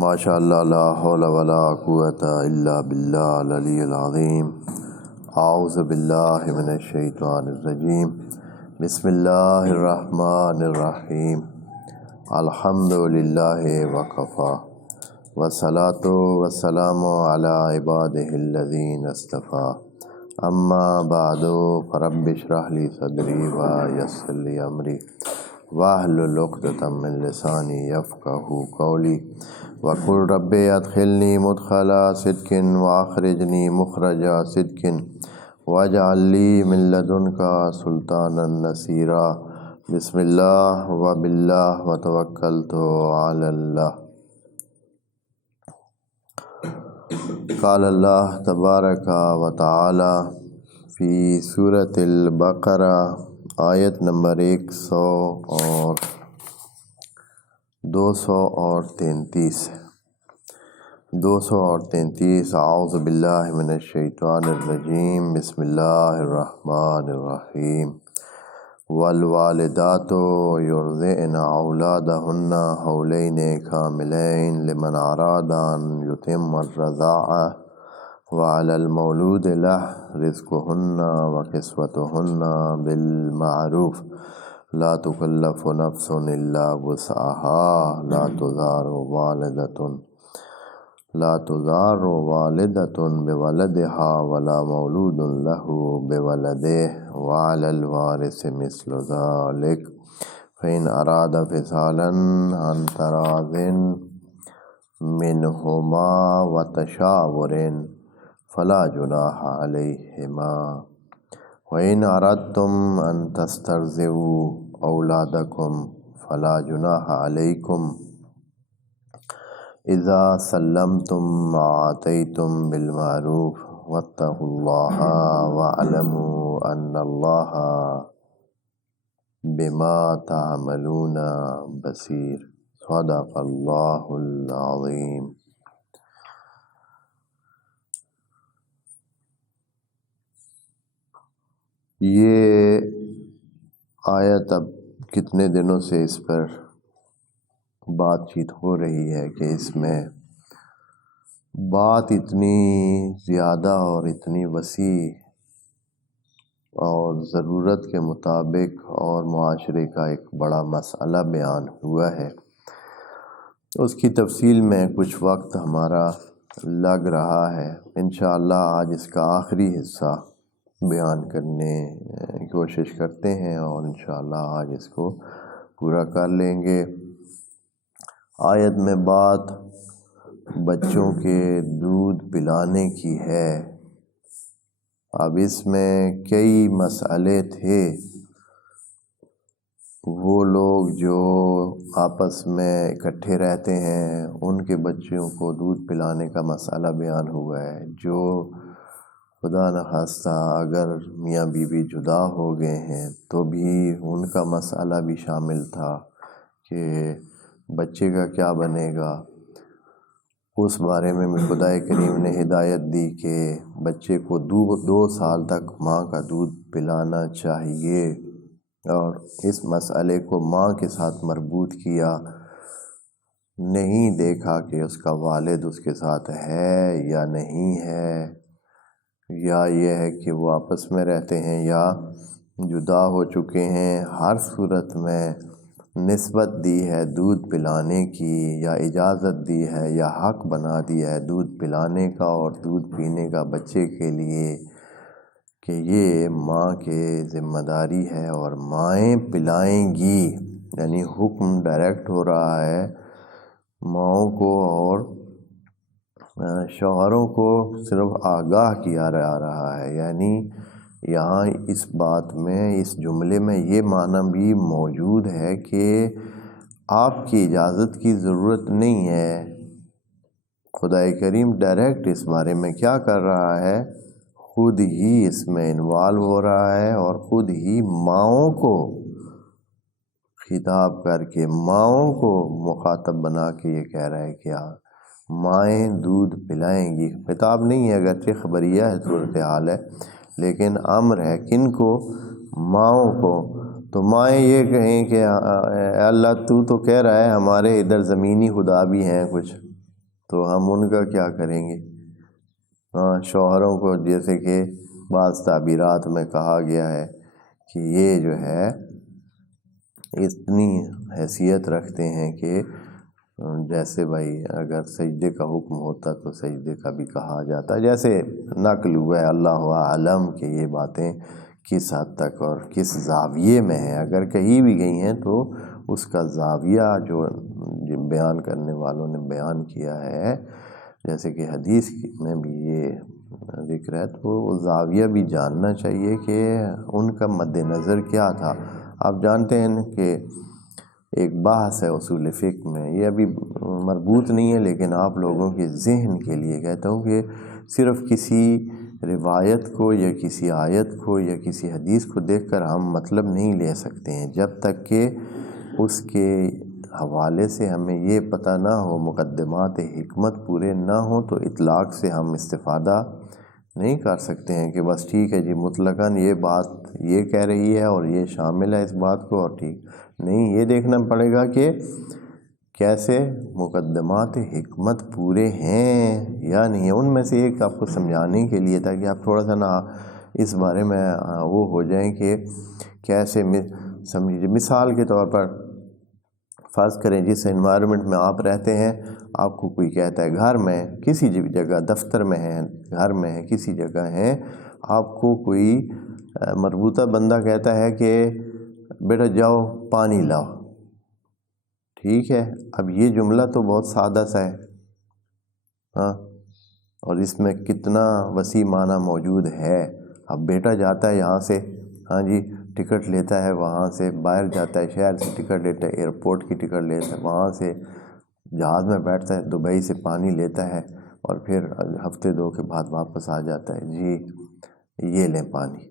ماشاء اللہ لا حول ولا قوۃ الا باللہ العلی العظیم۔ اعوذ باللہ من الشیطان الرجیم۔ بسم اللہ الرحمن الرحیم۔ الحمد للہ وکفی والصلاۃ والسلام علی عبادہ الذین اصطفیٰ، اما بعد فرب اشرح لی صدری ویسر لی امری واحلل عقدۃ من لسانی یفقہوا قولی وقل رب ادخلنی مدخل صدق واخرجنی مخرج صدق واجعل لی من لدنک سلطانا نصیرا۔ بسم اللہ وباللہ وتوکلت علی اللہ۔ قال اللہ تبارک و تعالی فی سورۃ البقرہ، آیت نمبر 233۔ اعوذ باللہ من الشیطان الرجیم۔ بسم اللہ الرحمن الرحیم۔ والوالدات یرضعن اولادہن حولین کاملین لمن اراد ان یتم الرضاعہ وعلی المولود لہ رزقہن وکسوتہن بالمعروف لا تکلف نفس الا وسعہا لا تضار والدۃ بولدہا ولا مولود لہ بولدہ وعلی الوارث مثل ذلک فإن أراد فصالا عن تراض منہما وتشاور فلا جناح علیہما وإن أردتم أن تسترضعوا أولادكم فلا جناح عليكم إذا سلمتم ما آتيتم بالمعروف واتقوا الله واعلموا أن الله بما تعملون بصير۔ صدق اللہ العظیم۔ یہ آیت اب کتنے دنوں سے اس پر بات چیت ہو رہی ہے کہ اس میں بات اتنی زیادہ اور اتنی وسیع اور ضرورت کے مطابق اور معاشرے کا ایک بڑا مسئلہ بیان ہوا ہے۔ اس کی تفصیل میں کچھ وقت ہمارا لگ رہا ہے۔ انشاءاللہ آج اس کا آخری حصہ بیان کرنے کی کوشش کرتے ہیں اور انشاءاللہ آج اس کو پورا کر لیں گے۔ آیت میں بات بچوں کے دودھ پلانے کی ہے۔ اب اس میں کئی مسئلے تھے۔ وہ لوگ جو آپس میں اکٹھے رہتے ہیں ان کے بچوں کو دودھ پلانے کا مسئلہ بیان ہوا ہے۔ جو خدا نخواستہ اگر میاں بیوی جدا ہو گئے ہیں تو بھی ان کا مسئلہ بھی شامل تھا کہ بچے کا کیا بنے گا۔ اس بارے میں بھی خدا کریم نے ہدایت دی کہ بچے کو 2 سال تک ماں کا دودھ پلانا چاہیے، اور اس مسئلے کو ماں کے ساتھ مربوط کیا، نہیں دیکھا کہ اس کا والد اس کے ساتھ ہے یا نہیں ہے، یا یہ ہے کہ وہ آپس میں رہتے ہیں یا جدا ہو چکے ہیں۔ ہر صورت میں نسبت دی ہے دودھ پلانے کی، یا اجازت دی ہے یا حق بنا دیا ہے دودھ پلانے کا اور دودھ پینے کا بچے کے لیے، کہ یہ ماں کے ذمہ داری ہے اور مائیں پلائیں گی۔ یعنی حکم ڈائریکٹ ہو رہا ہے ماؤں کو، اور شوہروں کو صرف آگاہ کیا جا رہا ہے۔ یعنی یہاں اس بات میں، اس جملے میں یہ معنی بھی موجود ہے کہ آپ کی اجازت کی ضرورت نہیں ہے۔ خدا کریم ڈائریکٹ اس بارے میں کیا کر رہا ہے، خود ہی اس میں انوالو ہو رہا ہے، اور خود ہی ماؤں کو خطاب کر کے، ماؤں کو مخاطب بنا کے یہ کہہ رہا ہے کہ مائیں دودھ پلائیں گی۔ خطاب نہیں ہے، اگرچہ خبریہ ہے، صورتحال ہے، لیکن امر ہے کن کو؟ ماؤں کو۔ تو مائیں یہ کہیں کہ اے اللہ تو کہہ رہا ہے ہمارے ادھر زمینی خدا بھی ہیں کچھ، تو ہم ان کا کیا کریں گے؟ ہاں، شوہروں کو جیسے کہ بعض تعبیرات میں کہا گیا ہے کہ یہ جو ہے اتنی حیثیت رکھتے ہیں کہ جیسے بھائی اگر سجدے کا حکم ہوتا تو سجدے کا بھی کہا جاتا، جیسے نقل ہوا ہے اللہ عالم کہ یہ باتیں کس حد تک اور کس زاویے میں ہیں، اگر کہیں بھی گئی ہیں تو اس کا زاویہ جو بیان کرنے والوں نے بیان کیا ہے، جیسے کہ حدیث میں بھی یہ ذکر ہے، تو وہ زاویہ بھی جاننا چاہیے کہ ان کا مد نظر کیا تھا۔ آپ جانتے ہیں کہ ایک بحث ہے اصول فقہ میں، یہ ابھی مربوط نہیں ہے لیکن آپ لوگوں کے ذہن کے لیے کہتا ہوں کہ صرف کسی روایت کو یا کسی آیت کو یا کسی حدیث کو دیکھ کر ہم مطلب نہیں لے سکتے ہیں جب تک کہ اس کے حوالے سے ہمیں یہ پتہ نہ ہو، مقدمات حکمت پورے نہ ہوں، تو اطلاق سے ہم استفادہ نہیں کر سکتے ہیں کہ بس ٹھیک ہے جی مطلقاً یہ بات یہ کہہ رہی ہے اور یہ شامل ہے اس بات کو، اور ٹھیک نہیں، یہ دیکھنا پڑے گا کہ کیسے مقدمات حکمت پورے ہیں یا نہیں ہیں۔ ان میں سے ایک آپ کو سمجھانے کے لیے تھا کہ آپ تھوڑا سا نا اس بارے میں وہ ہو جائیں کہ کیسے سمجھیے۔ مثال کے طور پر فرض کریں جس انوائرمنٹ میں آپ رہتے ہیں، آپ کو کوئی کہتا ہے گھر میں کسی جگہ، دفتر میں ہے، گھر میں ہے، کسی جگہ ہے، آپ کو کوئی مربوطہ بندہ کہتا ہے کہ بیٹا جاؤ پانی لاؤ، ٹھیک ہے۔ اب یہ جملہ تو بہت سادہ سا ہے، ہاں، اور اس میں کتنا وسیع معنی موجود ہے۔ اب بیٹا جاتا ہے یہاں سے، ہاں جی، ٹکٹ لیتا ہے، وہاں سے باہر جاتا ہے، شہر سے ٹکٹ لیتا ہے، ایئرپورٹ کی ٹکٹ لیتا ہے، وہاں سے جہاز میں بیٹھتا ہے، دبئی سے پانی لیتا ہے، اور پھر ہفتے دو کے بعد واپس آ جاتا ہے، جی یہ لیں پانی۔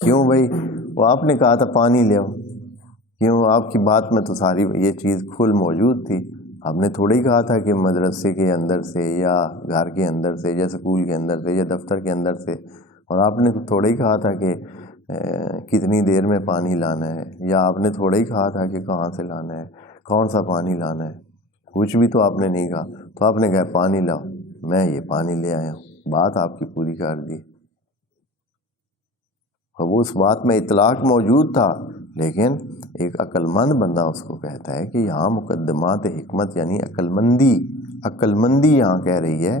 کیوں بھائی؟ وہ آپ نے کہا تھا پانی لے آؤ، کیوں؟ آپ کی بات میں تو ساری یہ چیز کھل موجود تھی، آپ نے تھوڑا ہی کہا تھا کہ مدرسے کے اندر سے یا گھر کے اندر سے یا اسکول کے اندر سے یا دفتر کے اندر سے، اور آپ نے تھوڑا ہی کہا تھا کہ کتنی دیر میں پانی لانا ہے، یا آپ نے تھوڑا ہی کہا تھا کہ کہاں سے لانا ہے، کون سا پانی لانا ہے، کچھ بھی تو آپ نے نہیں کہا، تو آپ نے کہا پانی لاؤ، میں یہ پانی لے آیا ہوں، بات آپ کی پوری کر دی۔ وہ اس بات میں اطلاق موجود تھا، لیکن ایک عقل مند بندہ اس کو کہتا ہے کہ یہاں مقدمات حکمت یعنی عقل مندی یہاں کہہ رہی ہے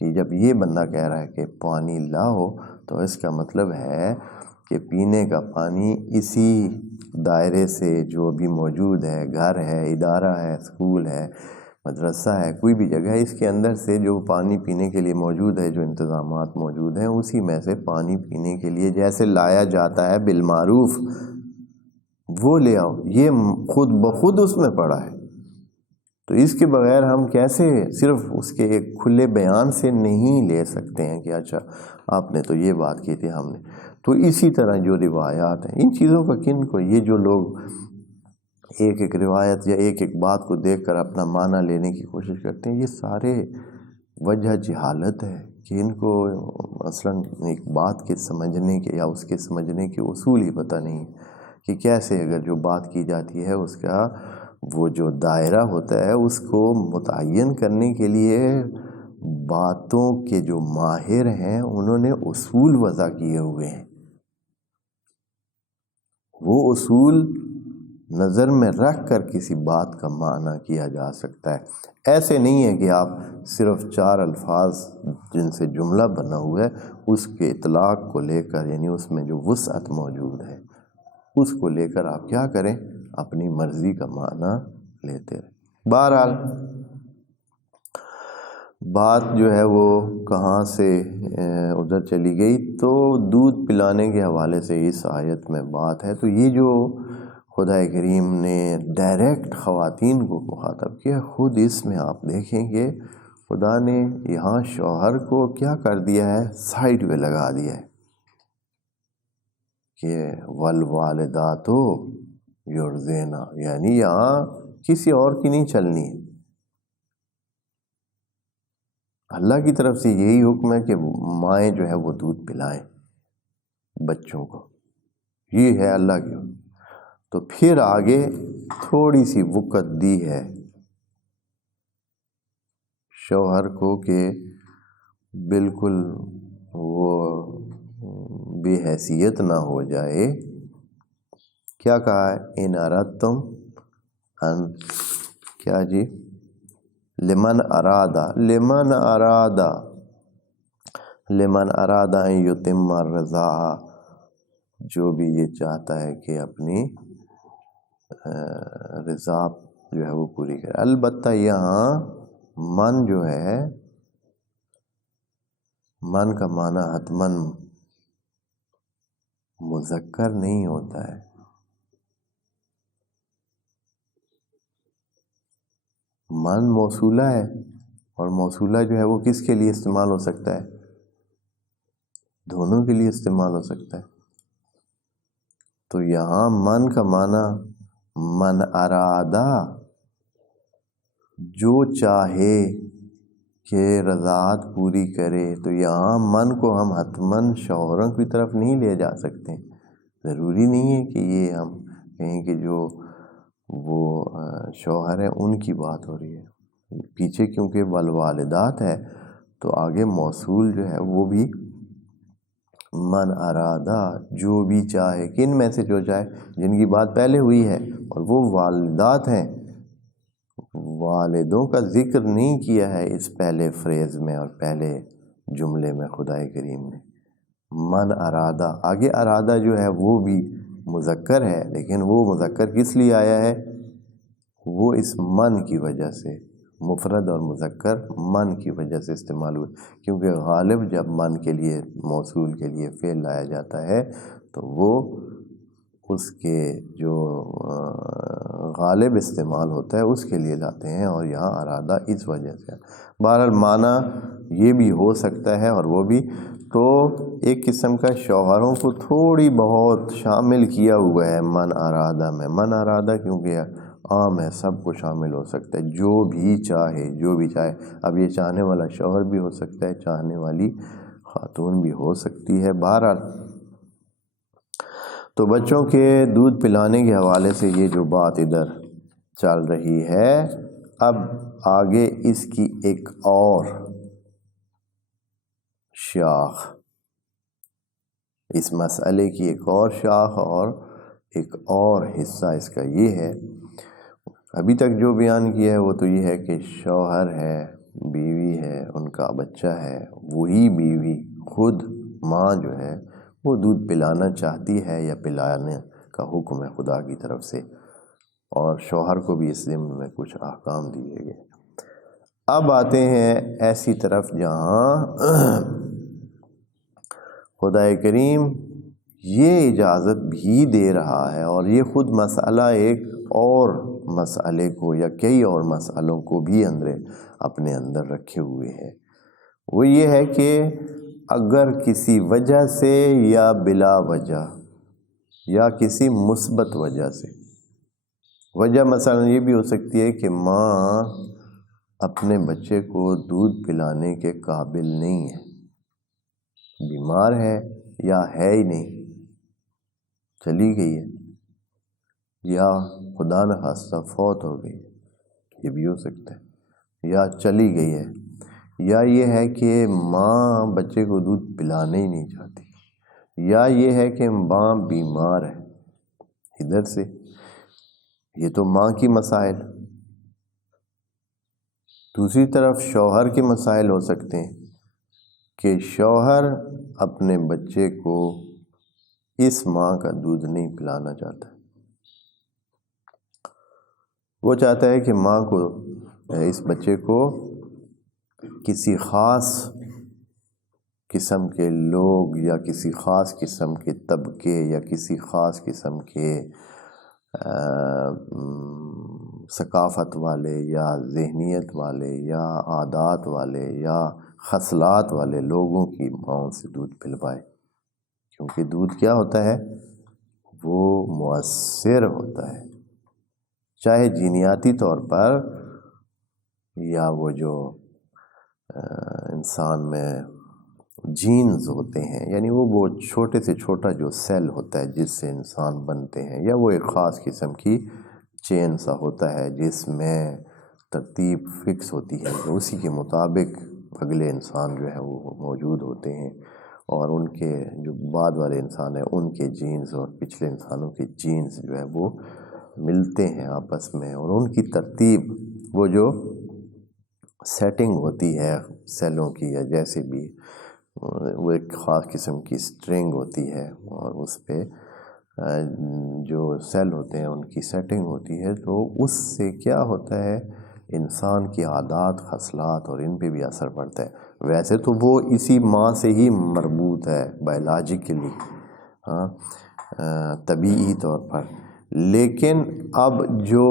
کہ جب یہ بندہ کہہ رہا ہے کہ پانی لاؤ، تو اس کا مطلب ہے کہ پینے کا پانی اسی دائرے سے جو بھی موجود ہے، گھر ہے، ادارہ ہے، اسکول ہے، مدرسہ ہے، کوئی بھی جگہ ہے، اس کے اندر سے جو پانی پینے کے لیے موجود ہے، جو انتظامات موجود ہیں، اسی میں سے پانی پینے کے لیے جیسے لایا جاتا ہے بالمعروف، وہ لے آؤ، یہ خود بخود اس میں پڑا ہے۔ تو اس کے بغیر ہم کیسے صرف اس کے ایک کھلے بیان سے نہیں لے سکتے ہیں کہ اچھا آپ نے تو یہ بات کی تھی، ہم نے تو اسی طرح جو روایات ہیں، ان چیزوں کا کن کو، یہ جو لوگ ایک ایک روایت یا ایک ایک بات کو دیکھ کر اپنا معنی لینے کی کوشش کرتے ہیں، یہ سارے وجہ جہالت ہے کہ ان کو اصلاً ایک بات کے سمجھنے کے یا اس کے سمجھنے کے اصول ہی پتہ نہیں کہ کیسے اگر جو بات کی جاتی ہے اس کا وہ جو دائرہ ہوتا ہے اس کو متعین کرنے کے لیے باتوں کے جو ماہر ہیں انہوں نے اصول وضع کیے ہوئے ہیں، وہ اصول نظر میں رکھ کر کسی بات کا معنی کیا جا سکتا ہے۔ ایسے نہیں ہے کہ آپ صرف چار الفاظ جن سے جملہ بنا ہوا ہے اس کے اطلاق کو لے کر، یعنی اس میں جو وسعت موجود ہے اس کو لے کر آپ کیا کریں، اپنی مرضی کا معنی لیتے رہیں۔ بہرحال بات جو ہے وہ کہاں سے ادھر چلی گئی، تو دودھ پلانے کے حوالے سے اس آیت میں بات ہے۔ تو یہ جو خدا کریم نے ڈائریکٹ خواتین کو مخاطب کیا، خود اس میں آپ دیکھیں کہ خدا نے یہاں شوہر کو کیا کر دیا ہے، سائڈ پہ لگا دیا ہے کہ والوالدات یرضعن، یعنی یہاں کسی اور کی نہیں چلنی ہے، اللہ کی طرف سے یہی حکم ہے کہ مائیں جو ہے وہ دودھ پلائیں بچوں کو، یہ ہے اللہ کی حکم۔ تو پھر آگے تھوڑی سی وقت دی ہے شوہر کو کہ بالکل وہ بے حیثیت نہ ہو جائے. کیا کہا ہے؟ ان اردتم ان کیا جی لمن ارادہ ان یتم الرضاعہ، جو بھی یہ چاہتا ہے کہ اپنی رضا جو ہے وہ پوری کرے. البتہ یہاں من جو ہے، من کا معنی حتماً مذکر نہیں ہوتا ہے. من موصولہ ہے، اور موصولہ جو ہے وہ کس کے لیے استعمال ہو سکتا ہے؟ دونوں کے لیے استعمال ہو سکتا ہے. تو یہاں من کا معنی من ارادہ، جو چاہے کہ رضاعت پوری کرے. تو یہاں من کو ہم حتماً شوہروں کی طرف نہیں لے جا سکتے. ضروری نہیں ہے کہ یہ ہم کہیں کہ جو وہ شوہر ہیں ان کی بات ہو رہی ہے. پیچھے کیونکہ والوالدات ہے تو آگے موصول جو ہے وہ بھی من ارادہ، جو بھی چاہے. کن میں سے جو چاہے؟ جن کی بات پہلے ہوئی ہے، اور وہ والدات ہیں. والدوں کا ذکر نہیں کیا ہے اس پہلے فریز میں اور پہلے جملے میں خدائے کریم نے. من ارادہ، آگے ارادہ جو ہے وہ بھی مذکر ہے، لیکن وہ مذکر کس لیے آیا ہے؟ وہ اس من کی وجہ سے، مفرد اور مذکر من کی وجہ سے استعمال ہوئے. کیونکہ غالب جب من کے لیے، موصول کے لیے فعل لایا جاتا ہے تو وہ اس کے جو غالب استعمال ہوتا ہے اس کے لیے لاتے ہیں، اور یہاں ارادہ اس وجہ سے. بہرحال معنی یہ بھی ہو سکتا ہے، اور وہ بھی تو ایک قسم کا شوہروں کو تھوڑی بہت شامل کیا ہوا ہے من ارادہ میں. من ارادہ کیونکہ عام ہے، سب کو شامل ہو سکتا ہے، جو بھی چاہے، جو بھی چاہے. اب یہ چاہنے والا شوہر بھی ہو سکتا ہے، چاہنے والی خاتون بھی ہو سکتی ہے. بہرحال تو بچوں کے دودھ پلانے کے حوالے سے یہ جو بات ادھر چل رہی ہے، اب آگے اس کی ایک اور شاخ، اس مسئلے کی ایک اور شاخ اور ایک اور حصہ اس کا یہ ہے. ابھی تک جو بیان کیا ہے وہ تو یہ ہے کہ شوہر ہے، بیوی ہے، ان کا بچہ ہے، وہی بیوی خود ماں جو ہے وہ دودھ پلانا چاہتی ہے یا پلانے کا حکم ہے خدا کی طرف سے، اور شوہر کو بھی اس ضمن میں کچھ احکام دیے گئے. اب آتے ہیں ایسی طرف جہاں خدا کریم یہ اجازت بھی دے رہا ہے، اور یہ خود مسئلہ ایک اور مسئلے کو یا کئی اور مسئلوں کو بھی اپنے اندر رکھے ہوئے ہے. وہ یہ ہے کہ اگر کسی وجہ سے یا بلا وجہ یا کسی مثبت وجہ سے، وجہ مثلا یہ بھی ہو سکتی ہے کہ ماں اپنے بچے کو دودھ پلانے کے قابل نہیں ہے، بیمار ہے یا ہے ہی نہیں، چلی گئی ہے، یا خدا نخواستہ فوت ہو گئی، یہ بھی ہو سکتا ہے، یا چلی گئی ہے، یا یہ ہے کہ ماں بچے کو دودھ پلانے ہی نہیں چاہتی، یا یہ ہے کہ ماں بیمار ہے. ادھر سے یہ تو ماں کی مسائل. دوسری طرف شوہر کے مسائل ہو سکتے ہیں کہ شوہر اپنے بچے کو اس ماں کا دودھ نہیں پلانا چاہتا. وہ چاہتا ہے کہ ماں کو، اس بچے کو کسی خاص قسم کے لوگ یا کسی خاص قسم کے طبقے یا کسی خاص قسم کے ثقافت والے یا ذہنیت والے یا عادات والے یا خصلات والے لوگوں کی ماؤں سے دودھ پلوائے. کیونکہ دودھ کیا ہوتا ہے؟ وہ مؤثر ہوتا ہے، چاہے جینیاتی طور پر یا وہ جو انسان میں جینز ہوتے ہیں، یعنی وہ بہت چھوٹے سے چھوٹا جو سیل ہوتا ہے جس سے انسان بنتے ہیں، یا وہ ایک خاص قسم کی چین سا ہوتا ہے جس میں ترتیب فکس ہوتی ہے کہ اسی کے مطابق اگلے انسان جو ہے وہ موجود ہوتے ہیں، اور ان کے جو بعد والے انسان ہیں ان کے جینز اور پچھلے انسانوں کے جینز جو ہے وہ ملتے ہیں آپس میں، اور ان کی ترتیب، وہ جو سیٹنگ ہوتی ہے سیلوں کی یا جیسے بھی، وہ ایک خاص قسم کی سٹرنگ ہوتی ہے، اور اس پہ جو سیل ہوتے ہیں ان کی سیٹنگ ہوتی ہے، تو اس سے کیا ہوتا ہے، انسان کی عادات، خصلات اور ان پہ بھی اثر پڑتا ہے۔ ویسے تو وہ اسی ماں سے ہی مربوط ہے بایولوجیکلی، ہاں، طبیعی طور پر، لیکن اب جو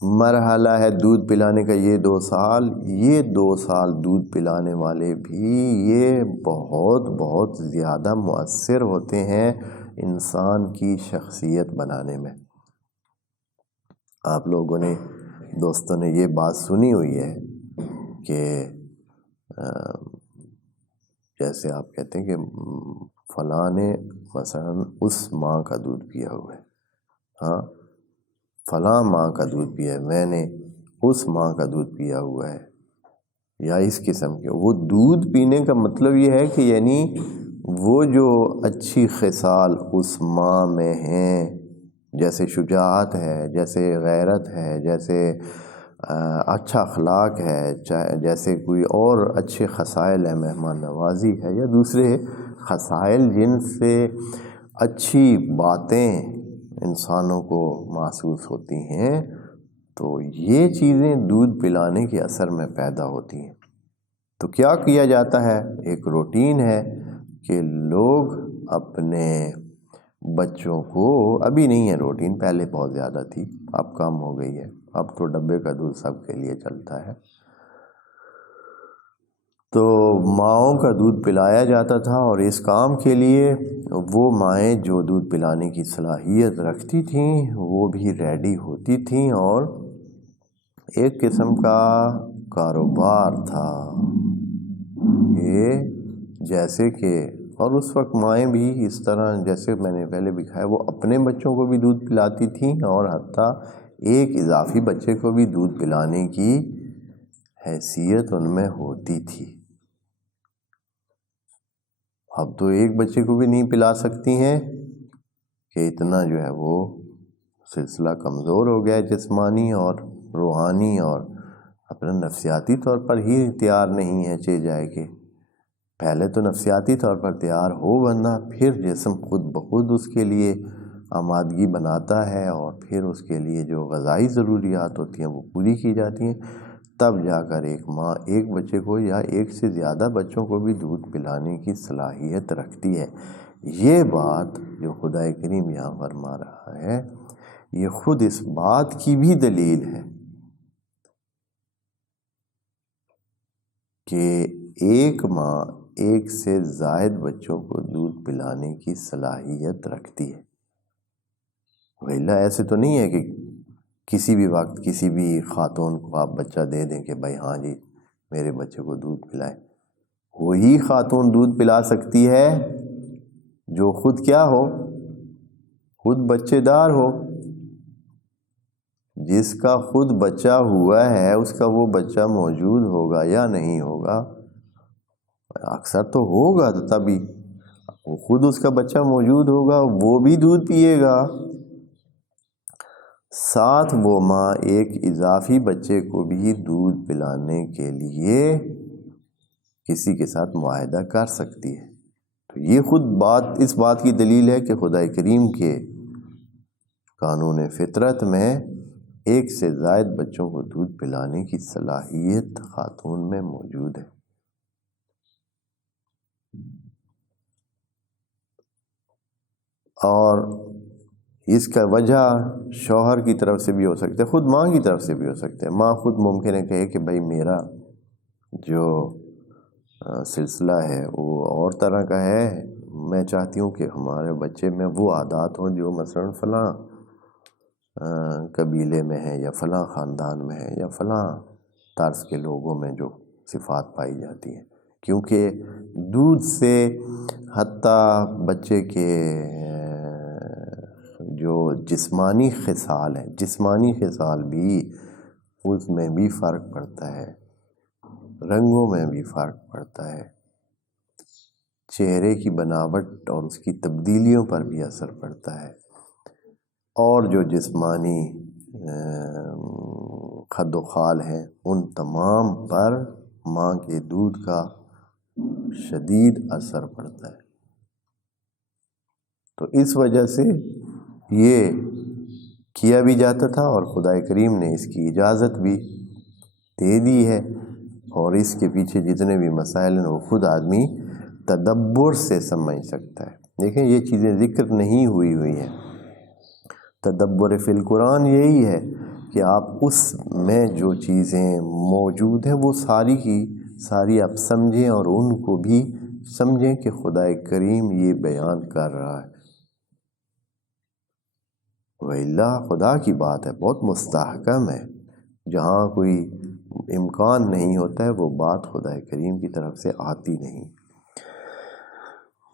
مرحلہ ہے دودھ پلانے کا، یہ 2 سال، یہ 2 سال دودھ پلانے والے بھی یہ بہت بہت زیادہ مؤثر ہوتے ہیں انسان کی شخصیت بنانے میں۔ آپ لوگوں نے، دوستوں نے یہ بات سنی ہوئی ہے کہ جیسے آپ کہتے ہیں کہ فلاں نے مثلاً اس ماں کا دودھ پیا ہوا ہے، ہاں، فلاں ماں کا دودھ پیا ہے، میں نے اس ماں کا دودھ پیا ہوا ہے، یا اس قسم کے۔ وہ دودھ پینے کا مطلب یہ ہے کہ یعنی وہ جو اچھی خصال اس ماں میں ہیں، جیسے شجاعت ہے، جیسے غیرت ہے، جیسے اچھا اخلاق ہے، جیسے کوئی اور اچھے خصائل ہیں، مہمان نوازی ہے، یا دوسرے خصائل جن سے اچھی باتیں انسانوں کو محسوس ہوتی ہیں، تو یہ چیزیں دودھ پلانے کے اثر میں پیدا ہوتی ہیں۔ تو کیا کیا جاتا ہے، ایک روٹین ہے کہ لوگ اپنے بچوں کو، ابھی نہیں ہے روٹین، پہلے بہت زیادہ تھی، اب کم ہو گئی ہے، اب تو ڈبے کا دودھ سب کے لیے چلتا ہے، تو ماؤں کا دودھ پلایا جاتا تھا، اور اس کام کے لیے وہ مائیں جو دودھ پلانے کی صلاحیت رکھتی تھیں وہ بھی ریڈی ہوتی تھیں، اور ایک قسم کا کاروبار تھا کہ جیسے کہ، اور اس وقت مائیں بھی اس طرح، جیسے میں نے پہلے بھی کہا، وہ اپنے بچوں کو بھی دودھ پلاتی تھیں، اور حتیٰ ایک اضافی بچے کو بھی دودھ پلانے کی حیثیت ان میں ہوتی تھی۔ اب تو ایک بچے کو بھی نہیں پلا سکتی ہیں کہ اتنا جو ہے وہ سلسلہ کمزور ہو گیا ہے، جسمانی اور روحانی اور اپنا نفسیاتی طور پر ہی تیار نہیں ہے چہ جائے کہ پہلے تو نفسیاتی طور پر تیار ہو، ورنہ پھر جسم خود بخود اس کے لیے آمادگی بناتا ہے، اور پھر اس کے لیے جو غذائی ضروریات ہوتی ہیں وہ پوری کی جاتی ہیں، تب جا کر ایک ماں ایک بچے کو یا ایک سے زیادہ بچوں کو بھی دودھ پلانے کی صلاحیت رکھتی ہے۔ یہ بات جو خدا کریم یہاں فرما رہا ہے، یہ خود اس بات کی بھی دلیل ہے کہ ایک ماں ایک سے زائد بچوں کو دودھ پلانے کی صلاحیت رکھتی ہے۔ ویلا ایسے تو نہیں ہے کہ کسی بھی وقت کسی بھی خاتون کو آپ بچہ دے دیں کہ بھائی ہاں جی میرے بچے کو دودھ پلائیں۔ وہی خاتون دودھ پلا سکتی ہے جو خود کیا ہو، خود بچے دار ہو۔ جس کا خود بچہ ہوا ہے اس کا وہ بچہ موجود ہوگا یا نہیں ہوگا، اکثر تو ہوگا، تو تبھی وہ خود اس کا بچہ موجود ہوگا، وہ بھی دودھ پیے گا، ساتھ وہ ماں ایک اضافی بچے کو بھی دودھ پلانے کے لیے کسی کے ساتھ معاہدہ کر سکتی ہے۔ تو یہ خود بات اس بات کی دلیل ہے کہ خدا کریم کے قانون فطرت میں ایک سے زائد بچوں کو دودھ پلانے کی صلاحیت خاتون میں موجود ہے۔ اور اس کا وجہ شوہر کی طرف سے بھی ہو سکتا ہے، خود ماں کی طرف سے بھی ہو سکتا ہے۔ ماں خود ممکن ہے کہے کہ بھائی میرا جو سلسلہ ہے وہ اور طرح کا ہے، میں چاہتی ہوں کہ ہمارے بچے میں وہ عادات ہوں جو مثلاً فلاں قبیلے میں ہے، یا فلاں خاندان میں ہے، یا فلاں طرز کے لوگوں میں جو صفات پائی جاتی ہیں، کیونکہ دودھ سے حتیٰ بچے کے جو جسمانی خصال ہیں، جسمانی خصال بھی اس میں بھی فرق پڑتا ہے، رنگوں میں بھی فرق پڑتا ہے، چہرے کی بناوٹ اور اس کی تبدیلیوں پر بھی اثر پڑتا ہے، اور جو جسمانی خد و خال ہیں ان تمام پر ماں کے دودھ کا شدید اثر پڑتا ہے۔ تو اس وجہ سے یہ کیا بھی جاتا تھا، اور خدا کریم نے اس کی اجازت بھی دے دی ہے، اور اس کے پیچھے جتنے بھی مسائل ہیں وہ خود آدمی تدبر سے سمجھ سکتا ہے۔ دیکھیں یہ چیزیں ذکر نہیں ہوئی ہیں، تدبر فی القرآن یہی ہے کہ آپ اس میں جو چیزیں موجود ہیں وہ ساری کی ساری آپ سمجھیں، اور ان کو بھی سمجھیں کہ خدا کریم یہ بیان کر رہا ہے۔ وَإِلَّا خدا کی بات ہے، بہت مستحکم ہے، جہاں کوئی امکان نہیں ہوتا ہے وہ بات خدا کریم کی طرف سے آتی نہیں۔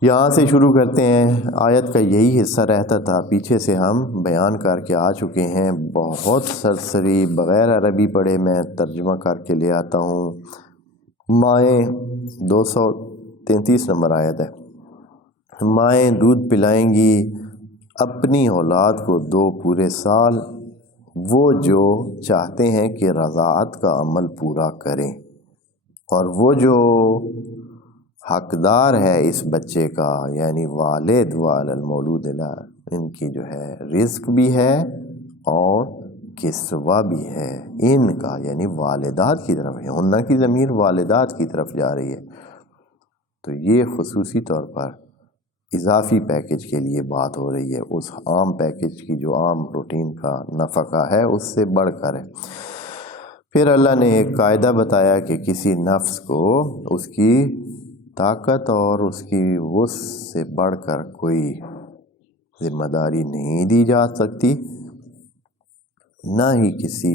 یہاں سے شروع کرتے ہیں، آیت کا یہی حصہ رہتا تھا، پیچھے سے ہم بیان کر کے آ چکے ہیں، بہت سرسری بغیر عربی پڑھے میں ترجمہ کر کے لے آتا ہوں۔ مائیں 233 نمبر آیت ہے، مائیں دودھ پلائیں گی اپنی اولاد کو 2 پورے سال، وہ جو چاہتے ہیں کہ رضاعت کا عمل پورا کریں، اور وہ جو حقدار ہے اس بچے کا، یعنی والد وعلی المولود لہ، ان کی جو ہے رزق بھی ہے اور کسوہ بھی ہے ان کا، یعنی والدات کی طرف ہے، ہن کی ضمیر والدات کی طرف جا رہی ہے۔ تو یہ خصوصی طور پر اضافی پیکج کے لیے بات ہو رہی ہے، اس عام پیکج کی جو عام روٹین کا نفقہ ہے اس سے بڑھ کر ہے۔ پھر اللہ نے ایک قاعدہ بتایا کہ کسی نفس کو اس کی طاقت اور اس کی وسع سے بڑھ کر کوئی ذمہ داری نہیں دی جا سکتی، نہ ہی کسی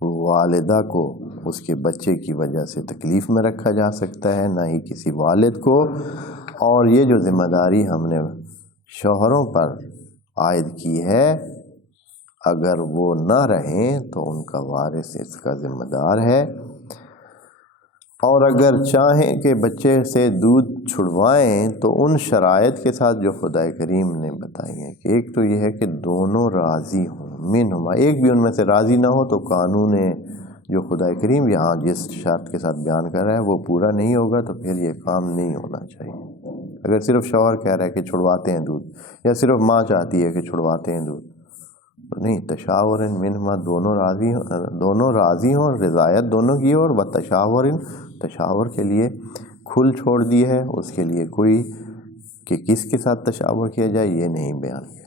والدہ کو اس کے بچے کی وجہ سے تکلیف میں رکھا جا سکتا ہے، نہ ہی کسی والد کو، اور یہ جو ذمہ داری ہم نے شوہروں پر عائد کی ہے، اگر وہ نہ رہیں تو ان کا وارث اس کا ذمہ دار ہے، اور اگر چاہیں کہ بچے سے دودھ چھڑوائیں تو ان شرائط کے ساتھ جو خدا کریم نے بتائی ہیں، کہ ایک تو یہ ہے کہ دونوں راضی ہوں، منہما ایک بھی ان میں سے راضی نہ ہو تو قانون جو خدا کریم یہاں جس شرط کے ساتھ بیان کر رہا ہے وہ پورا نہیں ہوگا، تو پھر یہ کام نہیں ہونا چاہیے۔ اگر صرف شوہر کہہ رہا ہے کہ چھڑواتے ہیں دودھ، یا صرف ماں چاہتی ہے کہ چھڑواتے ہیں دودھ، تو نہیں، تشاور منہما، دونوں راضی ہوں، رضایت دونوں کی ہو، اور بتشاور، تشاور کے لیے کھل چھوڑ دی ہے، اس کے لیے کوئی کہ کس کے ساتھ تشاور کیا جائے یہ نہیں بیان کیا۔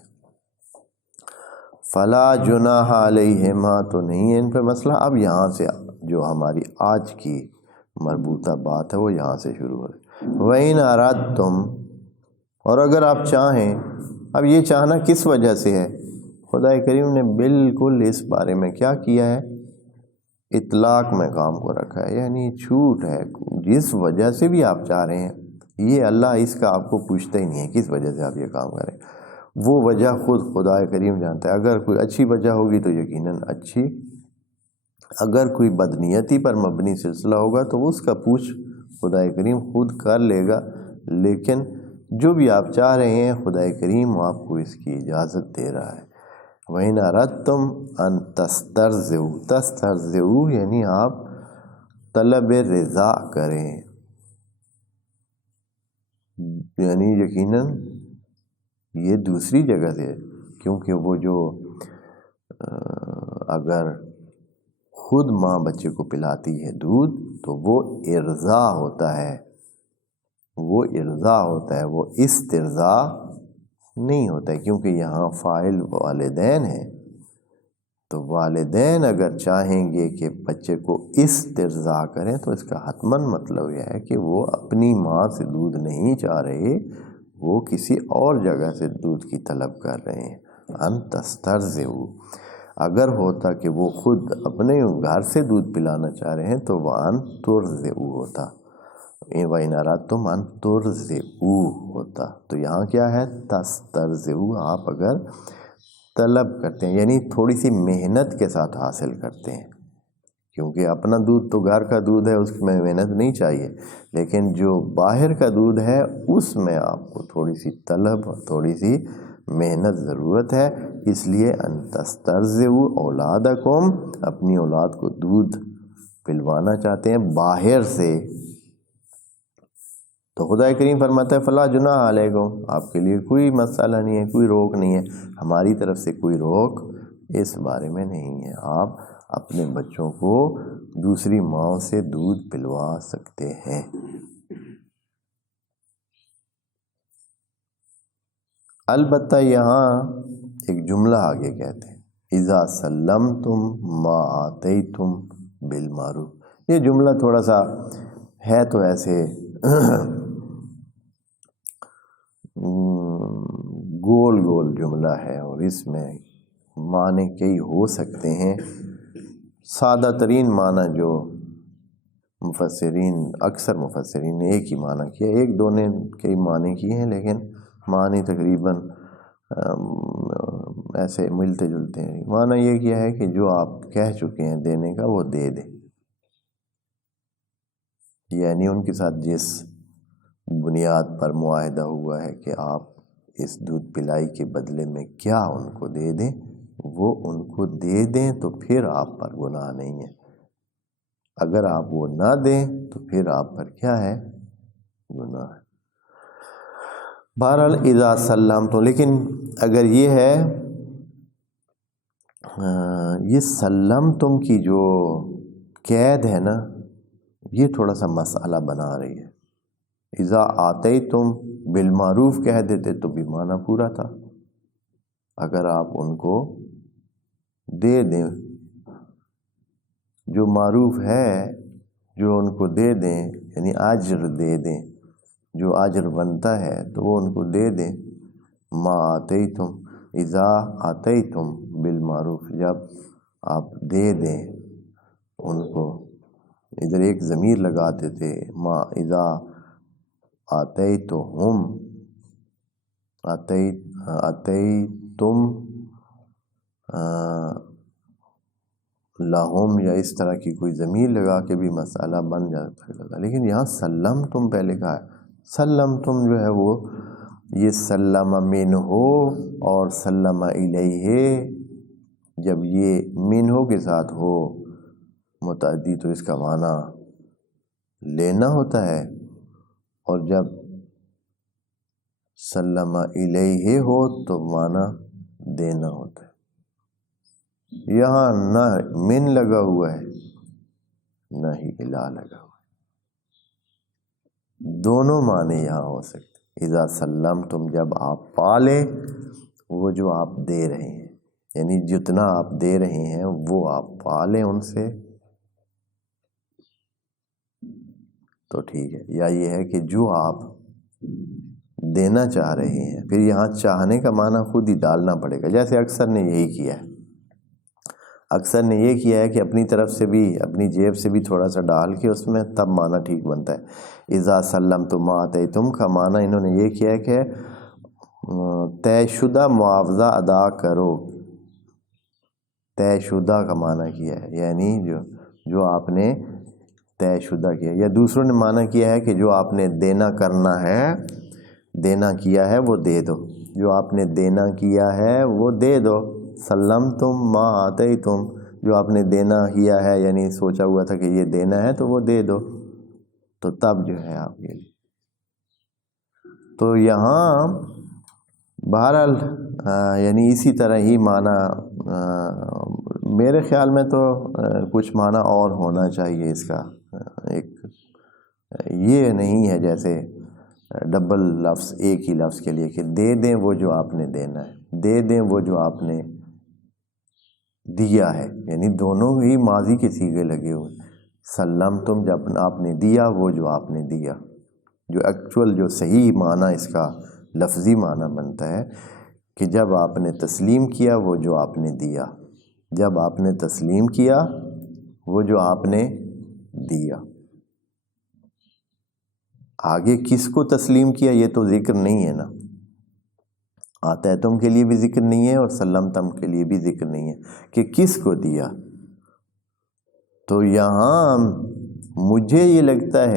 فلا جناح علیہما، تو نہیں ہے ان پہ مسئلہ۔ اب یہاں سے جو ہماری آج کی مربوطہ بات ہے وہ یہاں سے شروع ہو رہی ہے۔ وَإِنْ أَرَدْتُمْ، اور اگر آپ چاہیں، اب یہ چاہنا کس وجہ سے ہے؟ خدا کریم نے بالکل اس بارے میں کیا کیا ہے؟ اطلاق میں کام کو رکھا ہے، یعنی چھوٹ ہے، جس وجہ سے بھی آپ چاہ رہے ہیں، یہ اللہ اس کا آپ کو پوچھتا ہی نہیں ہے کس وجہ سے آپ یہ کام کریں، وہ وجہ خود خدا کریم جانتا ہے۔ اگر کوئی اچھی وجہ ہوگی تو یقیناً اچھی، اگر کوئی بدنیتی پر مبنی سلسلہ ہوگا تو اس کا پوچھ خدا کریم خود کر لے گا، لیکن جو بھی آپ چاہ رہے ہیں خدا کریم آپ کو اس کی اجازت دے رہا ہے۔ وَإِنْ أَرَدْتُمْ أَن تَسْتَرْضِعُوا، تَسْتَرْضِعُوا یعنی آپ طلب رضا کریں، یعنی یقیناً یہ دوسری جگہ سے، کیونکہ وہ جو اگر خود ماں بچے کو پلاتی ہے دودھ تو وہ ارضاء ہوتا ہے، وہ ارضاء ہوتا ہے، وہ استرضاء نہیں ہوتا ہے، کیونکہ یہاں فاعل والدین ہیں، تو والدین اگر چاہیں گے کہ بچے کو استرضاء کریں تو اس کا حتماً مطلب یہ ہے کہ وہ اپنی ماں سے دودھ نہیں چاہ رہے، وہ کسی اور جگہ سے دودھ کی طلب کر رہے ہیں۔ ان تسترضعوا، اگر ہوتا کہ وہ خود اپنے گھر سے دودھ پلانا چاہ رہے ہیں تو وہ ان ترضعوا ہوتا، وَإِنْ أَرَدْتُمْ أَن تُرْضِعُوا ہوتا، تو یہاں کیا ہے؟ تسترضعوا، آپ اگر طلب کرتے ہیں، یعنی تھوڑی سی محنت کے ساتھ حاصل کرتے ہیں، کیونکہ اپنا دودھ تو گھر کا دودھ ہے، اس میں محنت نہیں چاہیے، لیکن جو باہر کا دودھ ہے اس میں آپ کو تھوڑی سی طلب اور تھوڑی سی محنت ضرورت ہے۔ اس لیے ان تسترضعوا اولادکم، اپنی اولاد کو دودھ پلوانا چاہتے ہیں باہر سے، تو خدا کریم فرماتا ہے فلا جناح علیکم، آپ کے لیے کوئی مسئلہ نہیں ہے، کوئی روک نہیں ہے، ہماری طرف سے کوئی روک اس بارے میں نہیں ہے، آپ اپنے بچوں کو دوسری ماؤں سے دودھ پلوا سکتے ہیں۔ البتہ یہاں ایک جملہ آگے کہتے ہیں اذا سلمتم ما آتیتم بالمعروف، یہ جملہ تھوڑا سا ہے تو ایسے گول گول جملہ ہے، اور اس میں معنی کئی ہو سکتے ہیں۔ سادہ ترین معنی جو مفسرین، اکثر مفسرین نے ایک ہی معنی کیا، ایک دو نے کئی معنی کیے ہیں، لیکن معنی تقریباً ایسے ملتے جلتے ہیں۔ معنی یہ کیا ہے کہ جو آپ کہہ چکے ہیں دینے کا وہ دے دیں، یعنی ان کے ساتھ جس بنیاد پر معاہدہ ہوا ہے کہ آپ اس دودھ پلائی کے بدلے میں کیا ان کو دے دیں، وہ ان کو دے دیں، تو پھر آپ پر گناہ نہیں ہے۔ اگر آپ وہ نہ دیں تو پھر آپ پر کیا ہے؟ گناہ ہے۔ بہرحال اذا سلمتم، لیکن اگر یہ ہے یہ سلمتم کی جو قید ہے نا، یہ تھوڑا سا مسئلہ بنا رہی ہے۔ اذا آتیتم بالمعروف کہہ دیتے تو بھی معنی پورا تھا، اگر آپ ان کو دے دیں، جو معروف ہے جو ان کو دے دیں، یعنی اجر دے دیں، جو اجر بنتا ہے تو وہ ان کو دے دیں۔ ما آتیتم، اذا آتیتم بالمعروف، جب آپ دے دیں ان کو، ادھر ایک ضمیر لگاتے تھے، ما اذا آتیتہم، آتیتم لہم، یا اس طرح کی کوئی ضمیر لگا کے بھی مسئلہ بن جاتا ہے، لیکن یہاں سلمتم پہلے کہا ہے۔ سلمتم جو ہے وہ یہ سلم منہ اور سلم الیہ، جب یہ منہ کے ساتھ ہو متعدی تو اس کا معنی لینا ہوتا ہے، اور جب سلم الیہ ہو تو معنی دینا ہوتا ہے۔ یہاں نہ من لگا ہوا ہے نہ ہی الا لگا ہوا ہے، دونوں معنی یہاں ہو سکتے۔ اذا سلمتم، جب آپ پالیں وہ جو آپ دے رہے ہیں، یعنی جتنا آپ دے رہے ہیں وہ آپ پالیں ان سے تو ٹھیک ہے، یا یہ ہے کہ جو آپ دینا چاہ رہے ہیں، پھر یہاں چاہنے کا معنی خود ہی ڈالنا پڑے گا، جیسے اکثر نے یہی کیا ہے، اکثر نے یہ کیا ہے کہ اپنی طرف سے بھی، اپنی جیب سے بھی تھوڑا سا ڈال کے اس میں، تب معنی ٹھیک بنتا ہے۔ اذا سلمتم ما آتیتم کا معنی انہوں نے یہ کیا ہے کہ طے شدہ معاوضہ ادا کرو، طے شدہ کا معنی کیا ہے، یعنی جو آپ نے طے شدہ کیا، یا دوسروں نے معنی کیا ہے کہ جو آپ نے دینا کرنا ہے، دینا کیا ہے وہ دے دو، جو آپ نے دینا کیا ہے وہ دے دو۔ سلمتم ما آتیتم، جو آپ نے دینا کیا ہے، یعنی سوچا ہوا تھا کہ یہ دینا ہے تو وہ دے دو، تو تب جو ہے آپ کے لیے۔ تو یہاں بہرحال یعنی اسی طرح ہی معنی، میرے خیال میں تو کچھ معنی اور ہونا چاہیے اس کا، ایک یہ نہیں ہے جیسے ڈبل لفظ ایک ہی لفظ کے لیے کہ دے دیں وہ جو آپ نے دینا ہے، دے دیں وہ جو آپ نے دیا ہے، یعنی دونوں ہی ماضی کے صیغے لگے ہوئے۔ سلمتم جب آپ نے دیا، وہ جو آپ نے دیا، جو ایکچول جو صحیح معنی اس کا لفظی معنی بنتا ہے کہ جب آپ نے تسلیم کیا وہ جو آپ نے دیا، جب آپ نے تسلیم کیا وہ جو آپ نے دیا۔ آگے کس کو تسلیم کیا یہ تو ذکر نہیں ہے نا، آتیتم کے لیے بھی ذکر نہیں ہے اور سلمتم کے لیے بھی ذکر نہیں ہے کہ کس کو دیا. تو یہاں مجھے یہ لگتا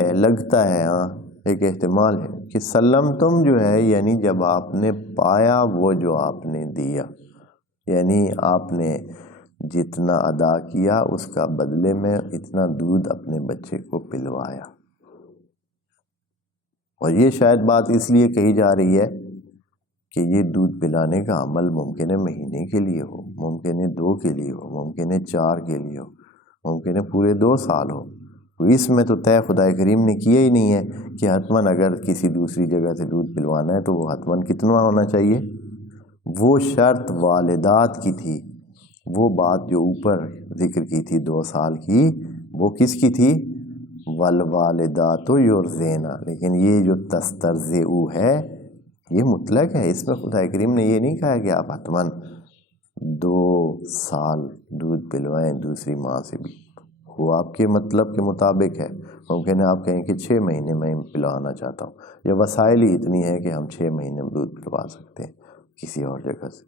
ہے ہاں ایک احتمال ہے کہ سلمتم جو ہے یعنی جب آپ نے پایا وہ جو آپ نے دیا، یعنی آپ نے جتنا ادا کیا اس کا بدلے میں اتنا دودھ اپنے بچے کو پلوایا. اور یہ شاید بات اس لیے کہی جا رہی ہے کہ یہ دودھ پلانے کا عمل ممکن ہے مہینے کے لیے ہو، ممکن ہے 2 کے لیے ہو، ممکن ہے 4 کے لیے ہو، ممکن ہے پورے 2 سال ہو. تو اس میں تو طے خدا کریم نے کیا ہی نہیں ہے کہ حتماً اگر کسی دوسری جگہ سے دودھ پلوانا ہے تو وہ حتماً کتنا ہونا چاہیے. وہ شرط والدات کی تھی، وہ بات جو اوپر ذکر کی تھی 2 سال کی، وہ کس کی تھی؟ والوالدات یرضعن. لیکن یہ جو تسترضعوا ہے یہ مطلق ہے، اس میں خدا کریم نے یہ نہیں کہا کہ آپ حتماً 2 سال دودھ پلوائیں دوسری ماں سے بھی. وہ آپ کے مطلب کے مطابق ہے. ممکن ہے آپ کہیں کہ 6 مہینے میں پلوانا چاہتا ہوں، یا وسائل ہی اتنی ہے کہ ہم 6 مہینے میں دودھ پلوا سکتے ہیں کسی اور جگہ سے.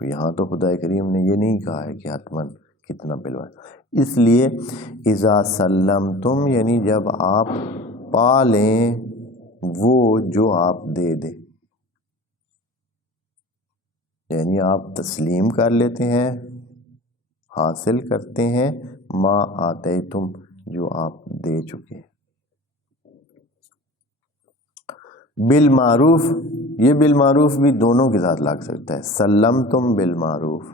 یہاں تو خدا کریم نے یہ نہیں کہا ہے کہ حتماً کتنا پلوائیں. اس لیے اذا سلمتم یعنی جب آپ پا لیں وہ جو آپ دے دیں، یعنی آپ تسلیم کر لیتے ہیں، حاصل کرتے ہیں ما آتیتم جو آپ دے چکے. بالمعروف، یہ بالمعروف بھی دونوں کے ساتھ لگ سکتا ہے. سلمتم بالمعروف،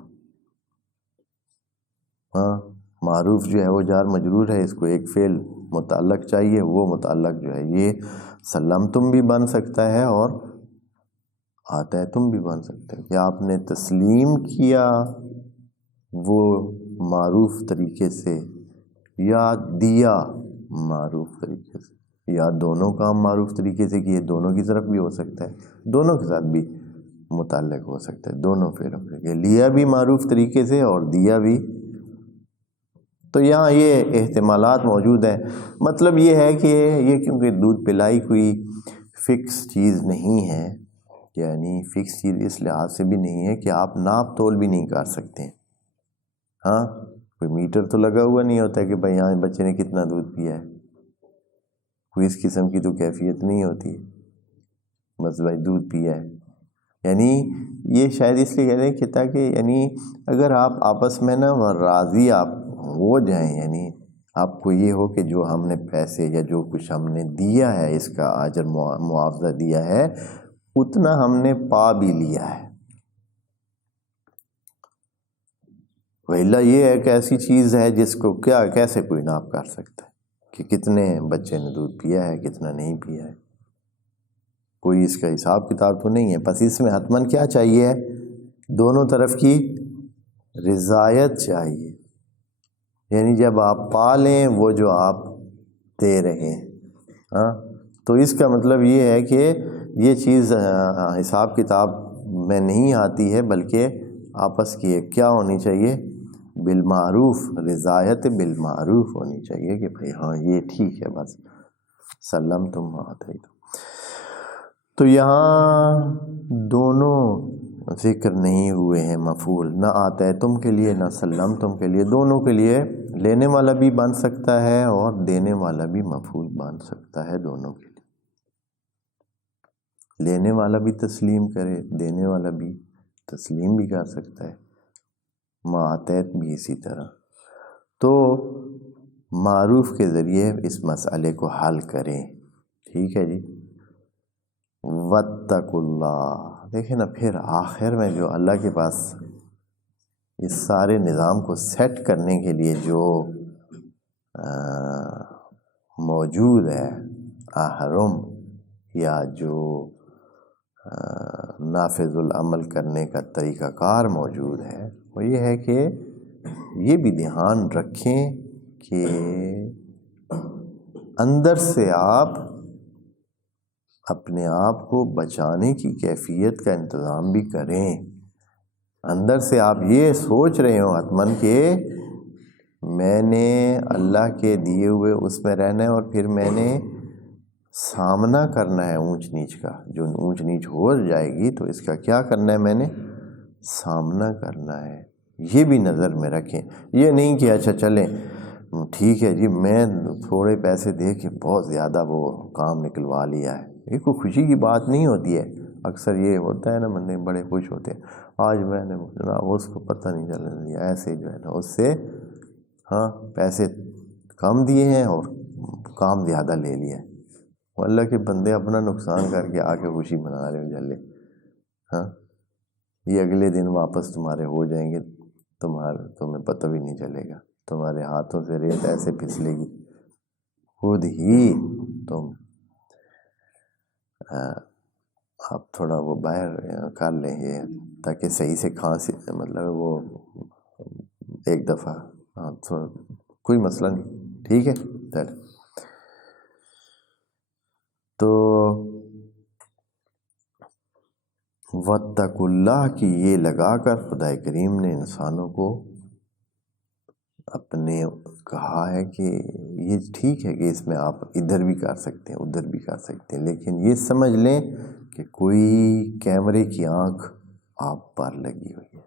ہاں معروف جو ہے وہ جار مجرور ہے، اس کو ایک فعل متعلق چاہیے، وہ متعلق جو ہے یہ سلمتم بھی بن سکتا ہے اور آتیتم بھی بن سکتا ہے کہ آپ نے تسلیم کیا وہ معروف طریقے سے یا دیا معروف طریقے سے، یا دونوں کام معروف طریقے سے کیے، دونوں کی طرف بھی ہو سکتا ہے، دونوں کے ساتھ بھی متعلق ہو سکتا ہے، دونوں پھر لیا بھی معروف طریقے سے اور دیا بھی. تو یہاں یہ احتمالات موجود ہیں. مطلب یہ ہے کہ یہ کیونکہ دودھ پلائی کوئی فکس چیز نہیں ہے، یعنی فکس چیز اس لحاظ سے بھی نہیں ہے کہ آپ ناپ تول بھی نہیں کر سکتے. ہاں کوئی میٹر تو لگا ہوا نہیں ہوتا کہ بھائی یہاں بچے نے کتنا دودھ پیا ہے، کوئی اس قسم کی تو کیفیت نہیں ہوتی بس بھائی دودھ پیا ہے. یعنی یہ شاید اس لیے کہہ رہے ہیں کہ تاکہ یعنی اگر آپ آپس میں نا راضی آپ ہو جائیں، یعنی آپ کو یہ ہو کہ جو ہم نے پیسے یا جو کچھ ہم نے دیا ہے اس کا اجر معاوضہ دیا ہے اتنا ہم نے پا بھی لیا ہے. ویلا یہ ایک ایسی چیز ہے جس کو کیا کیسے کوئی ناپ کر سکتا ہے کہ کتنے بچے نے دودھ پیا ہے کتنا نہیں پیا ہے، کوئی اس کا حساب کتاب تو نہیں ہے. بس اس میں حتماً کیا چاہیے؟ دونوں طرف کی رضایت چاہیے. یعنی جب آپ پا لیں وہ جو آپ دے رہے ہیں، ہاں تو اس کا مطلب یہ ہے کہ یہ چیز حساب کتاب میں نہیں آتی ہے، بلکہ آپس کی ایک کیا ہونی چاہیے؟ بالمعروف، رضایت بالمعروف ہونی چاہیے کہ بھائی ہاں یہ ٹھیک ہے، بس سلمتم آتیتم. تو یہاں دونوں ذکر نہیں ہوئے ہیں مفعول، نہ آتیتم کے لیے نہ سلمتم کے لیے. دونوں کے لیے لینے والا بھی بن سکتا ہے اور دینے والا بھی مفعول بن سکتا ہے. دونوں کے لیے لینے والا بھی تسلیم کرے، دینے والا بھی تسلیم بھی کر سکتا ہے، ما آتیت بھی اسی طرح. تو معروف کے ذریعے اس مسئلے کو حل کریں. ٹھیک ہے جی. واتقوا اللہ، دیکھیں نا پھر آخر میں جو اللہ کے پاس اس سارے نظام کو سیٹ کرنے کے لیے جو موجود ہے احرم یا جو نافذ العمل کرنے کا طریقہ کار موجود ہے، وہ یہ ہے کہ یہ بھی دھیان رکھیں کہ اندر سے آپ اپنے آپ کو بچانے کی کیفیت کا انتظام بھی کریں. اندر سے آپ یہ سوچ رہے ہو حتماً کہ میں نے اللہ کے دیے ہوئے اس میں رہنا ہے اور پھر میں نے سامنا کرنا ہے اونچ نیچ کا. جو اونچ نیچ ہو جائے گی تو اس کا کیا کرنا ہے، میں نے سامنا کرنا ہے. یہ بھی نظر میں رکھیں. یہ نہیں کہ اچھا چلیں ٹھیک ہے جی میں تھوڑے پیسے دے کے بہت زیادہ وہ کام نکلوا لیا ہے. یہ کوئی خوشی کی بات نہیں ہوتی ہے. اکثر یہ ہوتا ہے نا، بندے بڑے خوش ہوتے ہیں، آج میں نے جناب اس کو پتہ نہیں چلنے دیا، ایسے جو ہے نا اس سے ہاں پیسے کم دیے ہیں اور کام زیادہ لے لیا ہے. اللہ کے بندے اپنا نقصان کر کے آ کے خوشی منا رہے ہو جلے. ہاں یہ اگلے دن واپس تمہارے ہو جائیں گے، تمہیں پتہ بھی نہیں چلے گا. تمہارے ہاتھوں سے ریت ایسے پھسلے گی خود ہی تم. آپ تھوڑا وہ باہر کر لیں یہ تاکہ صحیح سے کھانسی، مطلب وہ ایک دفعہ ہاں تھوڑا کوئی مسئلہ نہیں، ٹھیک ہے. تو وَاتَّقُوا اللَّهَ کی یہ لگا کر خدا کریم نے انسانوں کو اپنے کہا ہے کہ یہ ٹھیک ہے کہ اس میں آپ ادھر بھی کر سکتے ہیں ادھر بھی کر سکتے ہیں، لیکن یہ سمجھ لیں کہ کوئی کیمرے کی آنکھ آپ پر لگی ہوئی ہے.